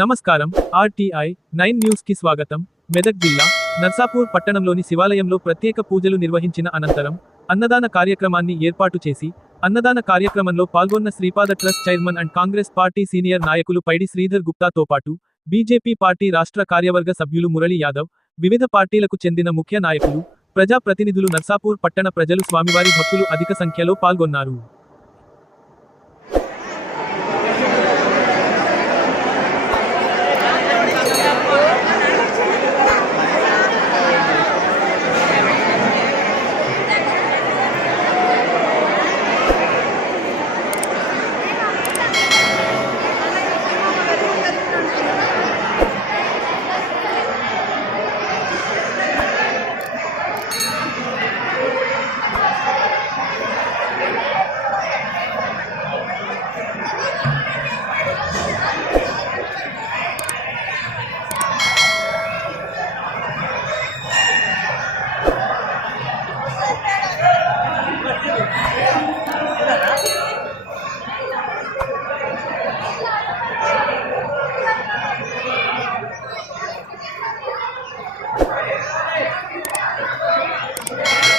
నమస్కారం. RTI 9 news కి స్వాగతం. మెదక్ జిల్లా నర్సాపూర్ పట్టణంలోని శివాలయంలో ప్రత్యేక పూజలు నిర్వహించిన అనంతరం అన్నదాన కార్యక్రమాన్ని ఏర్పాటు చేసి అన్నదాన కార్యక్రమంలో పాల్గొన్న Sripada trust chairman and Congress party senior నాయకులు పైడి శ్రీధర్ గుప్తాతో పాటు బీజేపీ పార్టీ రాష్ట్ర కార్యవర్గ సభ్యులు మురళీ యాదవ్, వివిధ పార్టీలకు చెందిన ముఖ్య నాయకులు, ప్రజా ప్రతినిధులు, నర్సాపూర్ పట్టణ ప్రజలు, స్వామివారి భక్తులు అధిక సంఖ్యలో పాల్గొన్నారు.